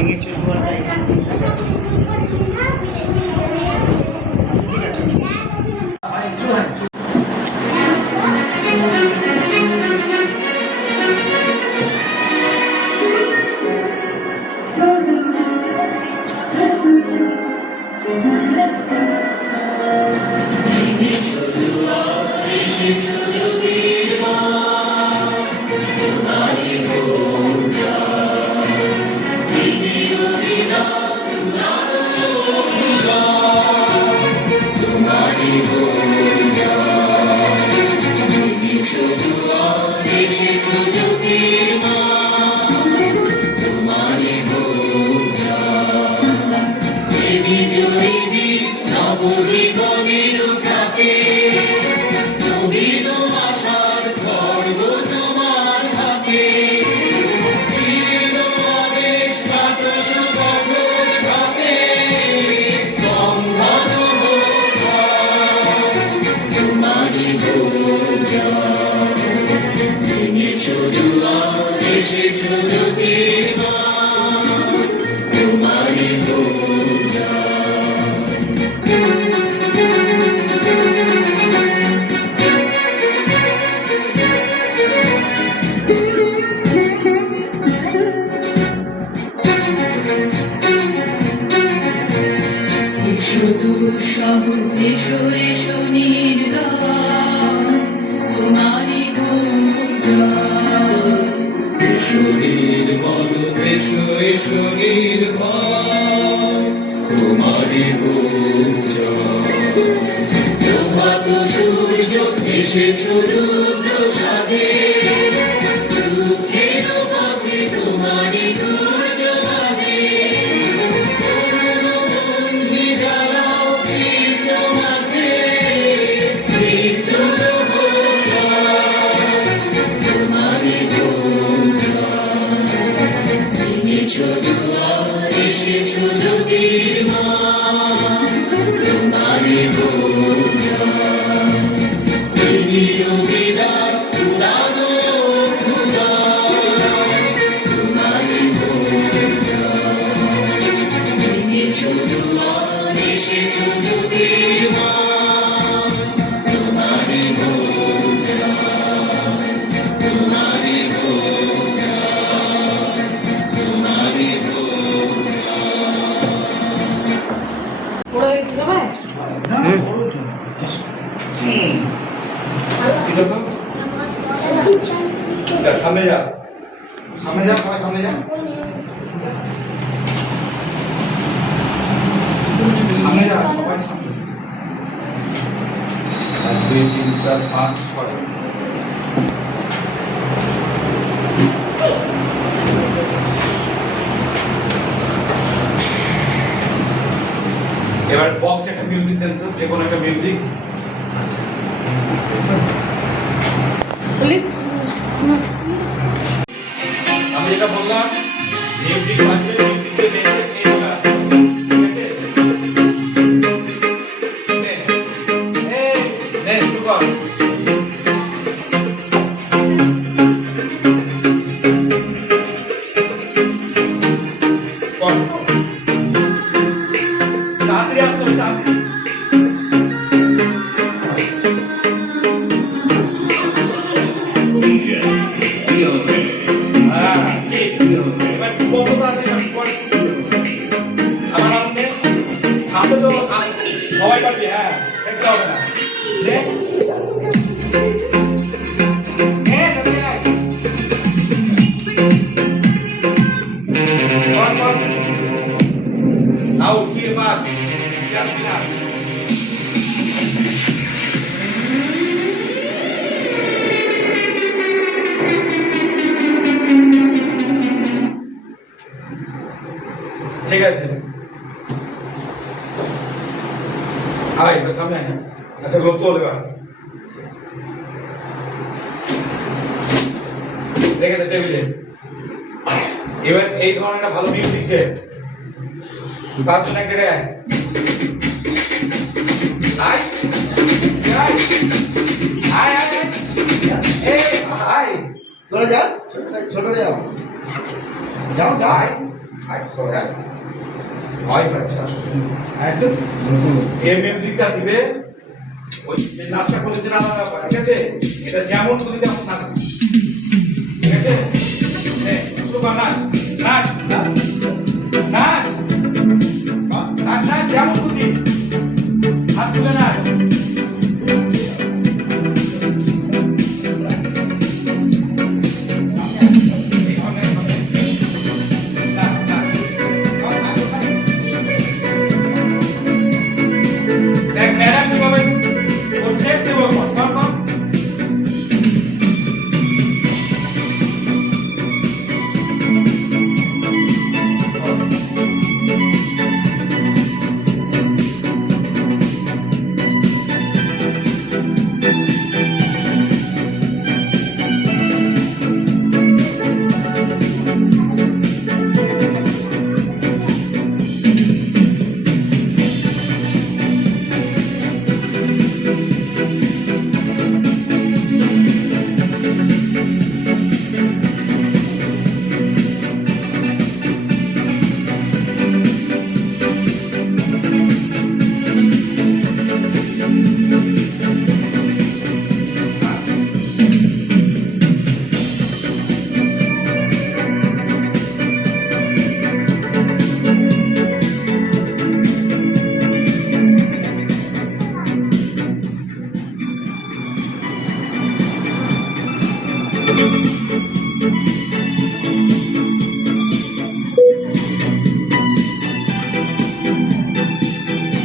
ভেঙে চলবো না এখানে সামনে যা সামনে যা সবাই সামনে যা সামনে যা সবাই সামনে 1 2 3 4 5 6 এবার বক্স একটা মিউজিক দেন তো যে কোনো একটা মিউজিক আচ্ছা বলি আমি যেটা বললাম মিউজিক বাজবে মিউজিক তে এইভাবে আসবে ঠিক আছে এই নে শুরু কর তাড়াতাড়ি আসতে হবে তাড়াতাড়ি সবাই পারবি হ্যাঁ দেখতে হবে না দেখ আউট কি বাদ ঠিক আছে আয় এবার সামনে আয় আচ্ছা লোক তোল এবার রেখে দে টেবিলে এবার এই ধরনের একটা ভালো মিউজিক দে পাঁচজন এক জায়গায় আয় আয় আয় আয় এই আয় তোরা যা ছোট যাও যাও যাও ভয় পাচ্ছে একদম নতুন যে মিউজিকটা দিবে ওই যে নাচটা করেছে না ঠিক আছে এটা যেমন খুশি তেমন নাচবে ঠিক আছে হ্যাঁ শুরু কর নাচ নাচ নাচ নাচ নাচ যেমন খুশি হাত তুলে নাচ দেখ ম্যাডাম কিভাবে করছে সেভাবে কর কর কর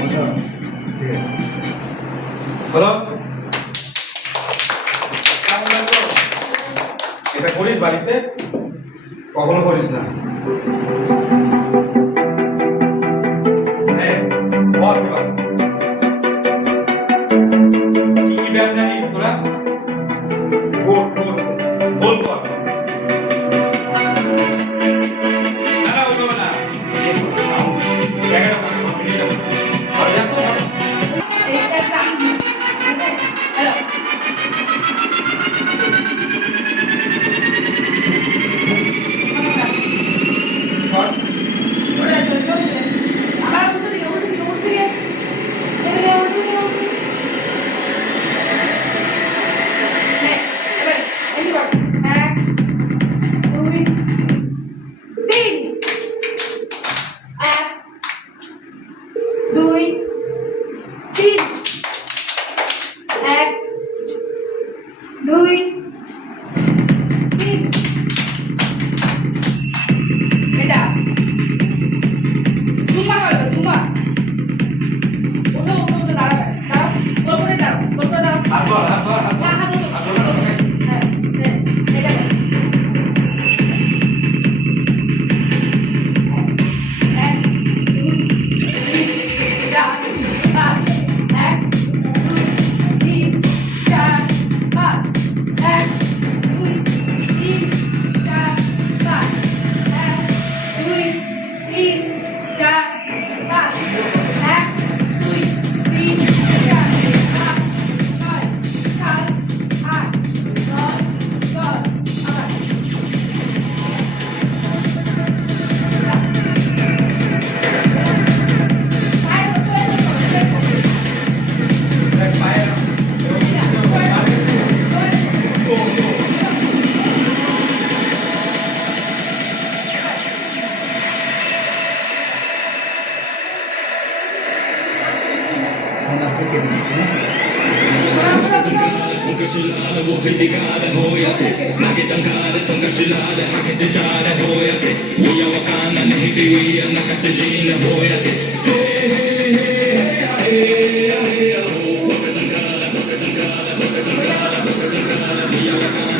কথা ঠিক আছে বলো কেমন লাগলো? এটা করিস বাড়িতে কখনো করিস না হ্যাঁ বস এবার কি কি ব্যায়াম জানিস তোরা গোল গোল গোল কর না না ওটা না জায়গাটা মিনিটটা আর দেখো দুই তিন এক দুই তিন এটা ঝুমা করো ঝুমা ওঠো ওঠো ওঠো দাঁড়াবে দাঁড়াও গোল করে দাও গোল করে দাও হাত ধর হাত ধর হাত ধর হাত ধরো হাত ধর হ্যাঁ হ্যাঁ এটা করো। এক দুই তিন চার পাঁচ এক দুই তিন চার পাঁচ এক দুই তিন চার পাঁচ এক দুই তিন চার পাঁচ এক দুই তিন চার পাঁচ ছয় সাত আট নয় দশ আবার দেখ পায়ের কোন আসতে কেটে দিচ্ছি Tocca scivolare, vuoi criticare, hoiate. Ma che tankare, tocca scivolare, hake sitare, hoiate. Via wakana, nahi piwiya, nakasejina, hoiate. Hey, hey, hey, hey, hey, hey, hey, ho. Tocca tankare, tocca tankare, tocca tankare, tocca tankare, via wakana,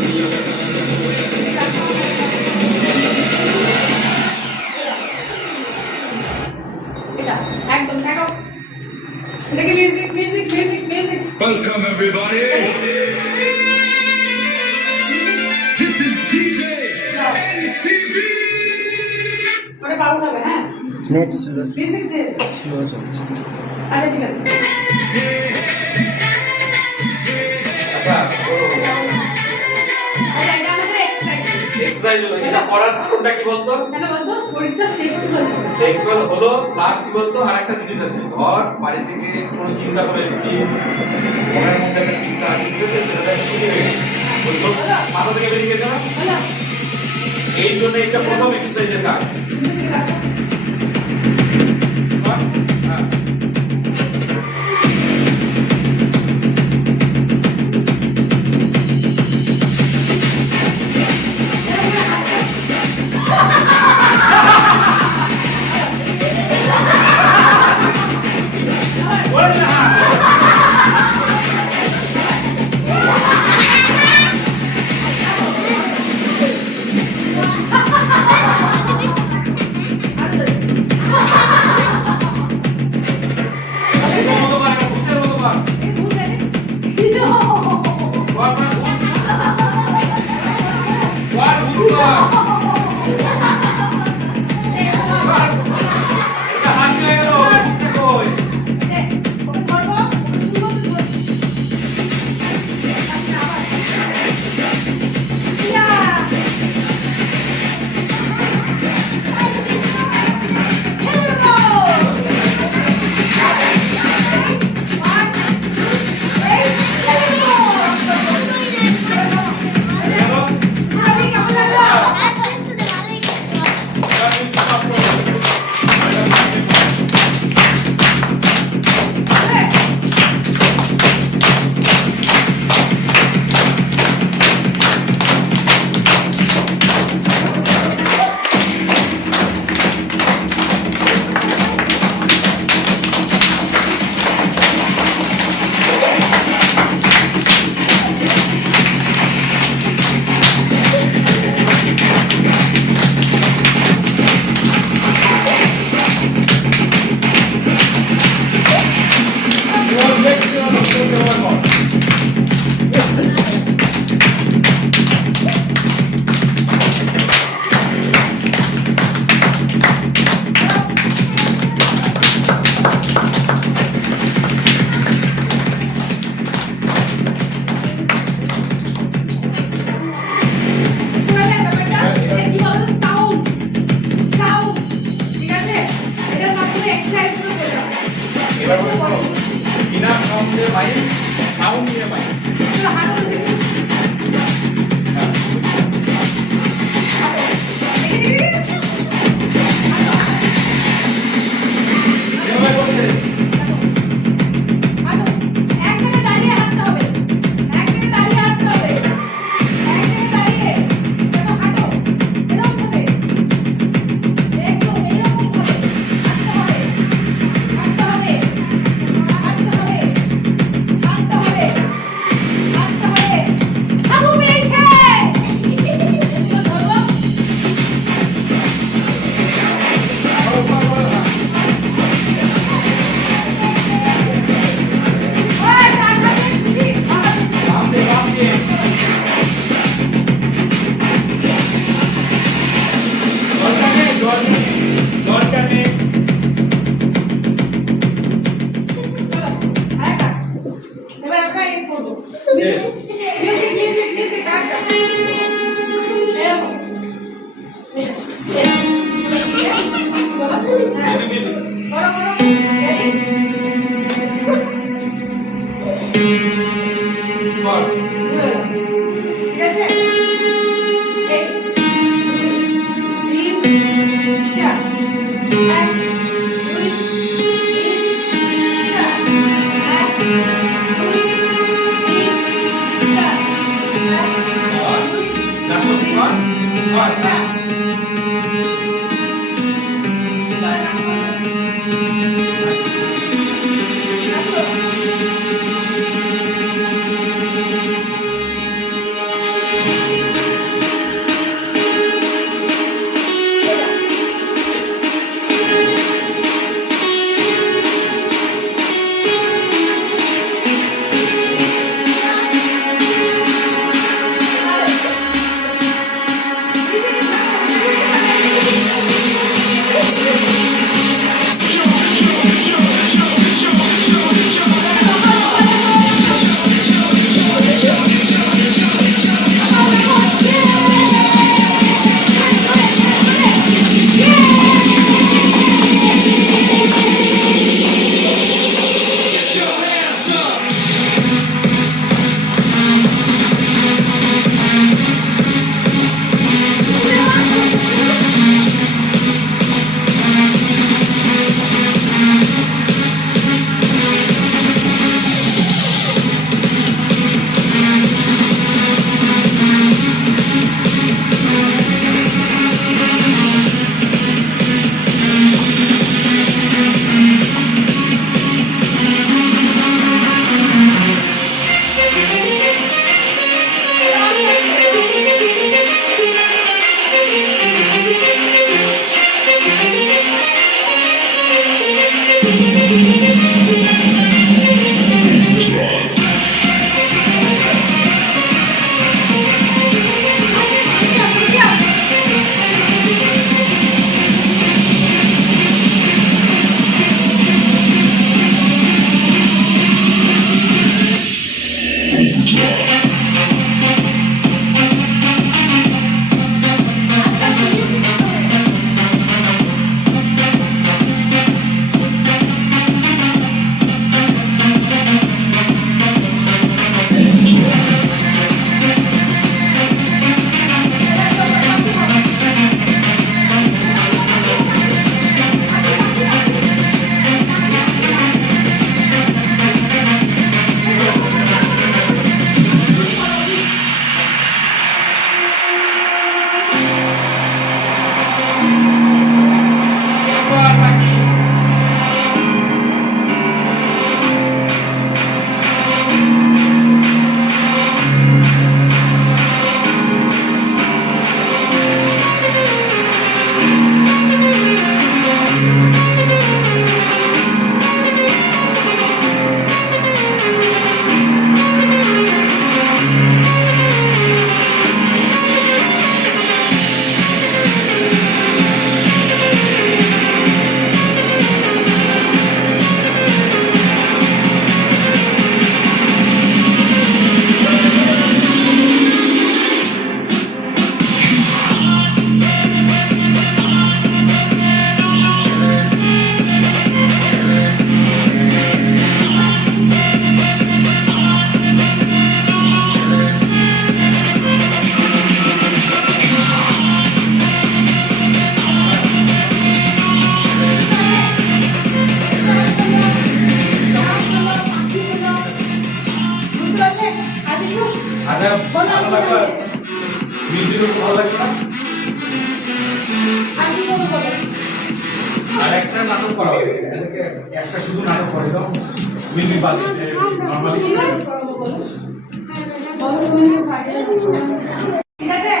via wakana, hoiate. এটা একদম থাকো দেখি music music music music Welcome everybody. This is DJ NCV. ওটা pound হবে হ্যাঁ next music দে slow চলছে আচ্ছা ঠিক আছে আচ্ছা আচ্ছা এটা আমাদের এক্সারসাইজ এক্সারসাইজ হলো এটা করার কারণটা কি বলতো কেন বলতো শরীরটা ফ্লেক্সিবল হবে ফ্লেক্সিবল হলো প্লাস কি বলতো আরেকটা জিনিস আছে ধর বাড়ি থেকে কোনো চিন্তা করে এসেছিস মনের মধ্যে একটা চিন্তা আছে ঠিক আছে সেটা শুনে বলতো মাথা থেকে বেরিয়ে গেছে না বলো এই জন্য এটা প্রথম এক্সারসাইজের কাজ কর। হ্যাঁ বল না মতো পারে বুঝতে মতো পার কর না কর বুঝবা এটা হাত দিয়ে গেল বুঝতে কই গেল এবার কিন্তু সব এবার বলো বিনা সাউন্ডে মাইক সাউন্ড নিয়ে মাইক এভাবে করতে এবার আমরা এই করব মিউজিক মিউজিক মিউজিক একটা এরকম বলো হ্যাঁ বলো বলো ঠিক আছে এক দুই তিন চার এক দুই তিন চার এক দুই তিন চার এক দুই চার ভালো লাগবে মিউজিক ভালো লাগবে না আর কি করবো বলো? আর একটা নাটক করা হবে এদেরকে একটা শুধু নাটক করে দাও মিউজিক বাদ নরমালি কি করবো বলো? বলো তুমি ভাগে। ঠিক আছে?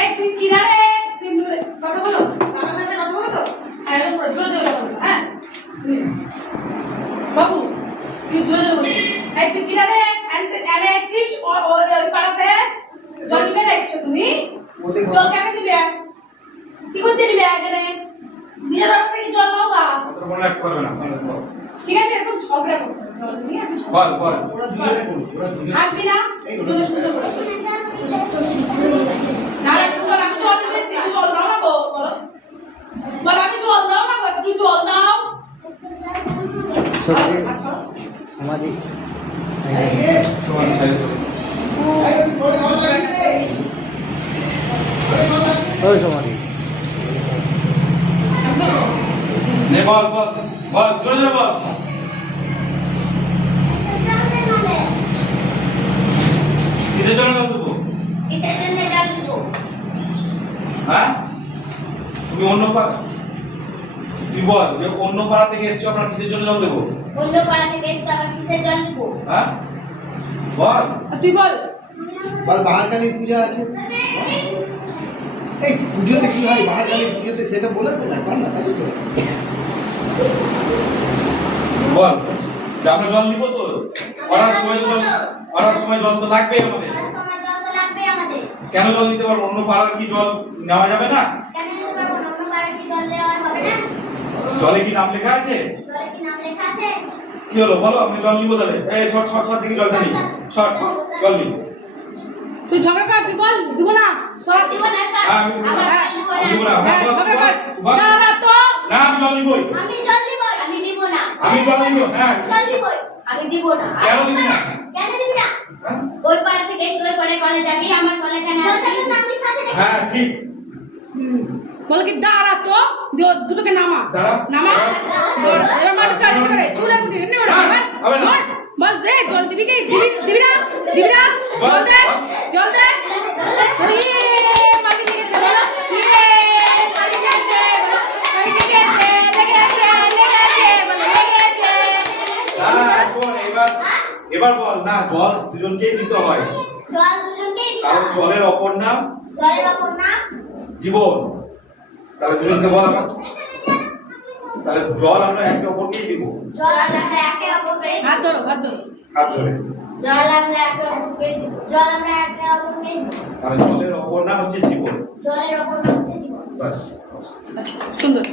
এই তুই চিনা রে, তুই কথা বলো, আমার কাছে কথা বলো তো? আর একদম পুরো জোরে জোরে কথা বলো, হ্যাঁ? বাবু, তুই জোরে জোরে বলো। এই তুই চিনা রে, এনে এসছিস ওই পাড়াতে? জল নিবে না এসছো তুমি? ওদের জল কেন নিবে? কি করতে নিবে এখানে? নিজের বাড়ি থেকে জল নাও গা। তোর মনে রাখতে পারবে না ঠিক আছে, এরকম ঝগড়া করতে হবে। জল নিয়ে আমি ঝগড়া বল বল ওরা দুজনে করুক, ওরা দুজনে। আসবি না? জোরে শুনতে বলো। না রে, তুই বল, আমি জল নিতে এসেছি, তুই জল দাও না গো, বলো। বল, আমি জল দাও না গো, তুই জল দাও। সত্যি আচ্ছা। সমাধি সমান সাইজ হবে ওই সমাধি আচ্ছা। নে বল বল বল জোরে জোরে বল কিসের জন্য জল দেবো কিসের জন্য জল দিব? হ্যাঁ তুমি অন্য পাড়া তুই বল যে অন্য পাড়া থেকে এসছো আপনার কিসের জন্য জল দেবো অন্য পাড়া থেকে এসে আবার কিসের জল দিব? হ্যাঁ বল আর তুই বল। বল বাহারকালী পূজা আছে এই পুজোতে কি হয় বাহারকালী পুজোতে সেটা বলে দে না বল না তাহলে তো বল যে আমরা জল নিব তো করার সময় জল তো লাগবে আমাদের আর সময় জল তো লাগবে আমাদের। কেন জল নিতে পারবো অন্য পাড়ার কি জল নেওয়া যাবে না কেন নিতে পারবো না? অন্য পাড়ার কি জল দেওয়া হবে না? জলে কি নাম লেখা আছে জলে কি নাম লেখা আছে? কি হলো বলো আমি জল নিব তাহলে এই শর্ট শর্ট শর্ট দিকে জল নিই শর্ট জল নিই তুই ঝগড়া কর, তুই বল, দিব না। সব দিব না স্যার? হ্যাঁ, আমি দিব না। আবার জল দিব না। আমি দিব না হ্যাঁ, বল, ঝগড়া কর। বল, বল। না না তো। না আমি জল নিবই আমি জল দিব। আমি দিব না। আমি জল নিব হ্যাঁ জল দিব। আমি দিব না। কেন দিবি না কেন দিবি না? হ্যাঁ? ওই পাড়া থেকে এসে ওই পাড়ে কলে যাবি, আমার কলে কেন আসবি? জলটা তো নাম লেখা আছে নাকি? হ্যাঁ ঠিক বলে কি দাঁড়া তো, দুটোকে নামা। দাঁড়া। নামা। দাঁড়া। এবার মাঠ করে করে চুলে মুড়ি এমনি ওড়া। না, হবে না। বল দে, জল দিবি কি? দিবি না? দিবি না? জল দে, জল দে। ইয়ে, পানি লেগেছে বলো। ইয়ে, পানি লেগেছে বলো। পানি লেগেছে, লেগেছে, লেগেছে বলো, লেগেছে। না শোন এবার বল না জল দুজনকেই দিতে হয় জল দুজনকেই দিতে কারণ হবে। জলের অপর নাম জলের অপর নাম জীবন তাহলে দুজনকে বল তাহলে জল আমরা একে অপরকেই দিব জল আমরা একে অপরকে হাত ধরো, হাত ধরো। হাত ধরে জল আমরা একে অপরকে দিব। জল আমরা একে অপরকে দিব। কারণ জলের অপর নাম হচ্ছে জীবন জলের অপর নাম হচ্ছে জীবন। বাস ব্যাস, সুন্দর।